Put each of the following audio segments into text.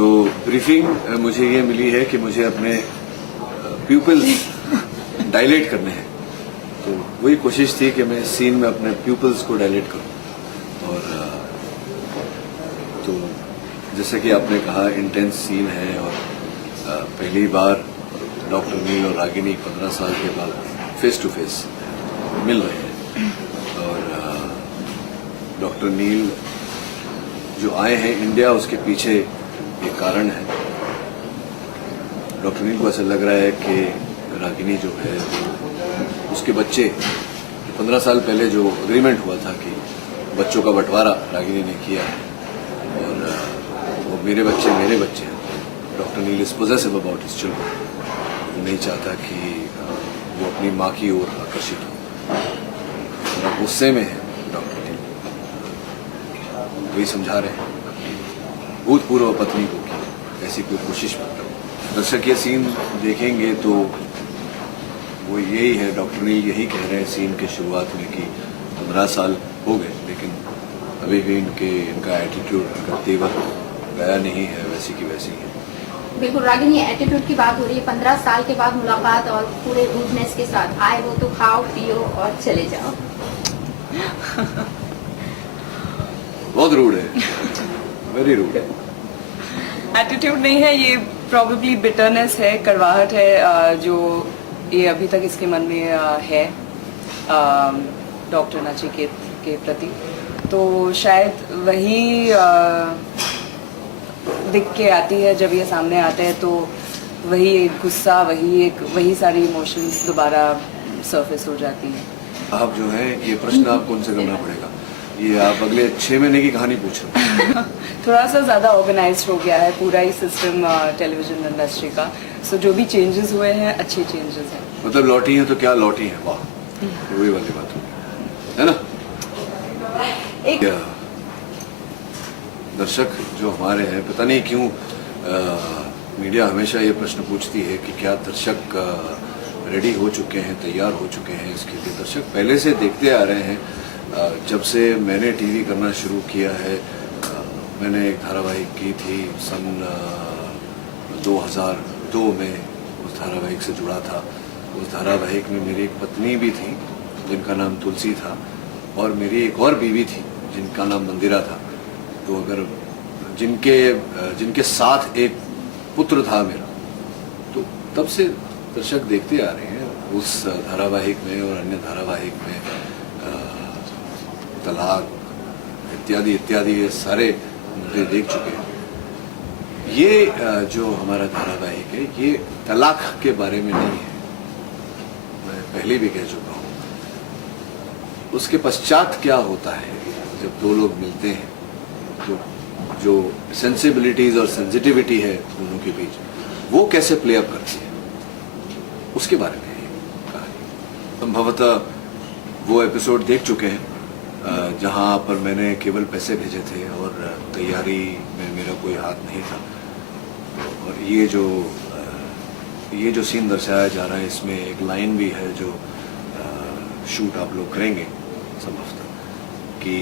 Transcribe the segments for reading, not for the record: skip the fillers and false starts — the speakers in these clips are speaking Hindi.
तो ब्रीफिंग मुझे ये मिली है कि मुझे अपने प्यूपल्स डायलेट करने हैं, तो वही कोशिश थी कि मैं सीन में अपने प्यूपल्स को डायलेट करूं। और तो जैसा कि आपने कहा इंटेंस सीन है और पहली बार डॉक्टर नील और रागिनी 15 साल के बाद फेस टू फेस मिल रहे हैं। और डॉक्टर नील जो आए हैं इंडिया, उसके पीछे एक कारण है। डॉक्टर नील को ऐसा लग रहा है कि रागिनी जो है उसके बच्चे 15 साल पहले जो एग्रीमेंट हुआ था कि बच्चों का बंटवारा रागिनी ने किया है और वो मेरे बच्चे हैं। Doctor Neel is possessive about his children, वो नहीं चाहता कि वो अपनी माँ की ओर आकर्षित हो। थोड़ा गुस्से में है डॉक्टर नील, वही समझा रहे हैं अपनी भूतपूर्व पत्नी को कि ऐसी कोई कोशिश मत करो। दर्शक ये सीन देखेंगे तो वो यही है, डॉक्टर नील यही कह रहे हैं सीन के शुरुआत में कि 15 साल हो गए लेकिन अभी भी इनका एटीट्यूड, इनका तेवर गया नहीं है, वैसी की वैसी है। बिल्कुल रागिनी, एटीट्यूड की बात हो रही है। 15 साल के बाद मुलाकात और पूरे रूडनेस के साथ आए वो तो खाओ पियो और चले जाओ। बहुत रूड है, वेरी रूड है। एटीट्यूड नहीं है ये, प्रॉबेबली बिटरनेस है, कड़वाहट है जो ये अभी तक इसके मन में है डॉक्टर नचिकेत के प्रति। तो शायद वही दिख के आती है जब ये सामने आते हैं, तो वही एक गुस्सा, वही सारी इमोशंस दोबारा सरफेस हो जाती है। आप जो है ये प्रश्न आपको उनसे करना पड़ेगा, ये आप अगले 6 महीने की कहानी पूछ रहे हैं। थोड़ा सा ज़्यादा ऑर्गेनाइज्ड हो गया है पूरा ही सिस्टम टेलीविजन इंडस्ट्री का। सो जो भी चेंजेस हुए हैं अच्छे चेंजेस हैं। मतलब लौटी हैं तो क्या लौटी हैं, वाह, वही वाली बात है ना। एक दर्शक जो हमारे हैं, पता नहीं क्यों मीडिया हमेशा ये प्रश्न पूछती है कि क्या दर्शक रेडी हो चुके हैं, तैयार हो चुके हैं इसके लिए। दर्शक पहले से देखते आ रहे हैं, जब से मैंने टीवी करना शुरू किया है। मैंने एक धारावाहिक की थी सन 2002 में, उस धारावाहिक से जुड़ा था। उस धारावाहिक में मेरी एक पत्नी भी थी जिनका नाम तुलसी था और मेरी एक और बीवी थी जिनका नाम मंदिरा था। तो अगर जिनके साथ एक पुत्र था मेरा, तो तब से दर्शक देखते आ रहे हैं। उस धारावाहिक में और अन्य धारावाहिक में तलाक इत्यादि इत्यादि ये सारे मुद्दे देख चुके हैं। ये जो हमारा धारावाहिक है ये तलाक के बारे में नहीं है, मैं पहले भी कह चुका हूँ। उसके पश्चात क्या होता है जब दो लोग मिलते हैं, तो जो सेंसिबिलिटीज और सेंसिटिविटी है दोनों के बीच, वो कैसे प्ले अप करती है, उसके बारे में है कहानी। संभवतः वो एपिसोड देख चुके हैं जहां पर मैंने केवल पैसे भेजे थे और तैयारी में मेरा कोई हाथ नहीं था। और ये जो सीन दर्शाया जा रहा है, इसमें एक लाइन भी है जो शूट आप लोग करेंगे संभवतः कि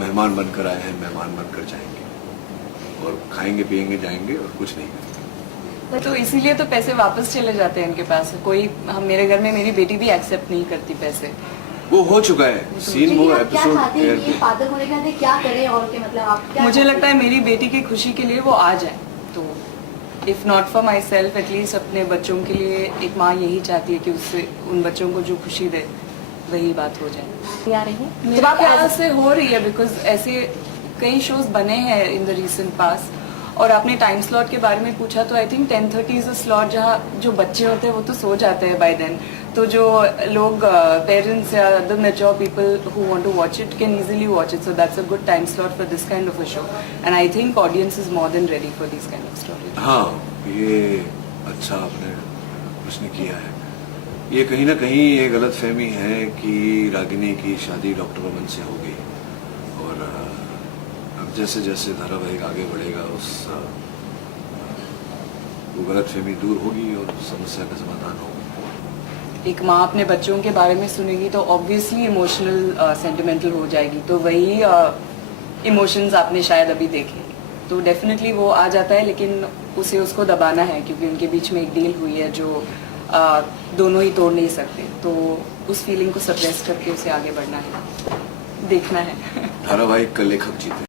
मेहमान बनकर आए हैं, मेहमान बनकर जाएंगे और खाएंगे पिएंगे जाएंगे और कुछ नहीं करेंगे। तो इसीलिए तो पैसे वापस चले जाते हैं इनके पास। कोई मेरे घर में मेरी बेटी भी एक्सेप्ट नहीं करती पैसे। वो हो चुका है सीन, वो एपिसोड फादर होने के नाते क्या करें और के मतलब आप क्या मुझे लगता है मेरी बेटी की खुशी के लिए वो आ जाए, तो if not for my self at least अपने बच्चों के लिए एक माँ यही चाहती है कि उससे उन बच्चों को जो खुशी दे वही बात हो जाए। आ रही है मेरे ख्याल से हो रही है, बिकॉज ऐसे कई शोज बने हैं इन द रिसेंट पास। और आपने टाइम स्लॉट के बारे में पूछा, तो I think 10:30 is a slot जहाँ जो बच्चे होते हैं वो तो सो जाते हैं बाय देन। तो जो लोग पेरेंट्स या other mature people who want to watch it can easily watch it. So that's a good time slot for this kind of a show and I think audience is more than ready for this kind of story. हाँ, ये अच्छा आपने प्रश्न किया है। ये कहीं ना कहीं ये गलतफहमी है कि रागिनी की शादी डॉक्टर रमन से हो गई और अब जैसे जैसे धारावाहिक आगे बढ़ेगा वो गलतफहमी दूर होगी और समस्या का समाधान होगा। एक माँ अपने बच्चों के बारे में सुनेगी तो ऑब्वियसली इमोशनल सेंटिमेंटल हो जाएगी, तो वही इमोशंस आपने शायद अभी देखे। तो डेफिनेटली वो आ जाता है, लेकिन उसे उसको दबाना है क्योंकि उनके बीच में एक डील हुई है जो दोनों ही तोड़ नहीं सकते। तो उस फीलिंग को सप्रेस करके उसे आगे बढ़ना है, देखना है। धारावाहिक का लेखक जीते।